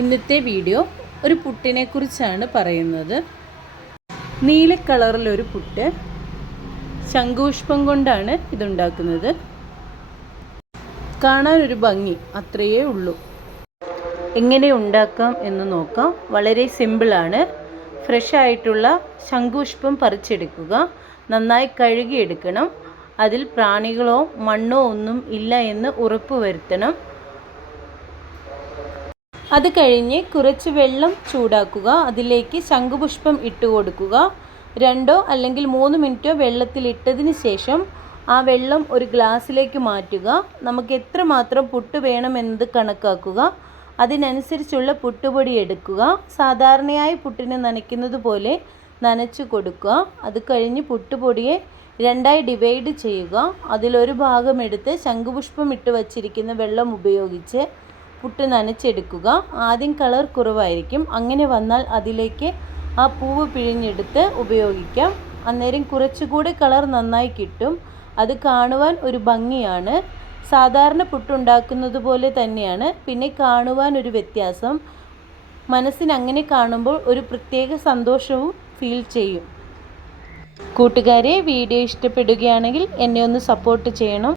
ഇന്നത്തെ വീഡിയോ ഒരു പുട്ടിനെ കുറിച്ചാണ് പറയുന്നത്. നീല കളറിലൊരു പുട്ട്, ശംഖുപുഷ്പം കൊണ്ടാണ് ഇതുണ്ടാക്കുന്നത്. കാണാനൊരു ഭംഗി അത്രയേ ഉള്ളൂ. എങ്ങനെ ഉണ്ടാക്കാം എന്ന് നോക്കാം. വളരെ സിമ്പിളാണ്. ഫ്രഷ് ആയിട്ടുള്ള ശംഖുപുഷ്പം പറിച്ചെടുക്കുക. നന്നായി കഴുകിയെടുക്കണം. അതിൽ പ്രാണികളോ മണ്ണോ ഒന്നും ഇല്ല എന്ന് ഉറപ്പ് വരുത്തണം. അത് കഴിഞ്ഞ് കുറച്ച് വെള്ളം ചൂടാക്കുക. അതിലേക്ക് ശംഖുപുഷ്പം ഇട്ട് കൊടുക്കുക. 2 അല്ലെങ്കിൽ 3 മിനിറ്റോ വെള്ളത്തിലിട്ടതിന് ശേഷം ആ വെള്ളം ഒരു ഗ്ലാസ്സിലേക്ക് മാറ്റുക. നമുക്ക് എത്രമാത്രം പുട്ട് വേണമെന്നത് കണക്കാക്കുക. അതിനനുസരിച്ചുള്ള പുട്ടുപൊടി എടുക്കുക. സാധാരണയായി പുട്ടിന് നനയ്ക്കുന്നത് പോലെ നനച്ചു കൊടുക്കുക. അത് കഴിഞ്ഞ് പുട്ടുപൊടിയെ 2ആയി ഡിവൈഡ് ചെയ്യുക. അതിലൊരു ഭാഗം എടുത്ത് ശംഖുപുഷ്പം ഇട്ട് വച്ചിരിക്കുന്ന വെള്ളം ഉപയോഗിച്ച് പുട്ട് നനച്ചെടുക്കുക. ആദ്യം കളർ കുറവായിരിക്കും. അങ്ങനെ വന്നാൽ അതിലേക്ക് ആ പൂവ് പിഴിഞ്ഞെടുത്ത് ഉപയോഗിക്കാം. അന്നേരം കുറച്ചുകൂടി കളർ നന്നായി കിട്ടും. അത് കാണുവാൻ ഒരു ഭംഗിയാണ്. സാധാരണ പുട്ടുണ്ടാക്കുന്നത് പോലെ തന്നെയാണ്. പിന്നെ കാണുവാൻ ഒരു വ്യത്യാസം. മനസ്സിന് അങ്ങനെ കാണുമ്പോൾ ഒരു പ്രത്യേക സന്തോഷവും ഫീൽ ചെയ്യും. കൂട്ടുകാരെ, വീഡിയോ ഇഷ്ടപ്പെടുകയാണെങ്കിൽ എന്നെ ഒന്ന് സപ്പോർട്ട് ചെയ്യണം.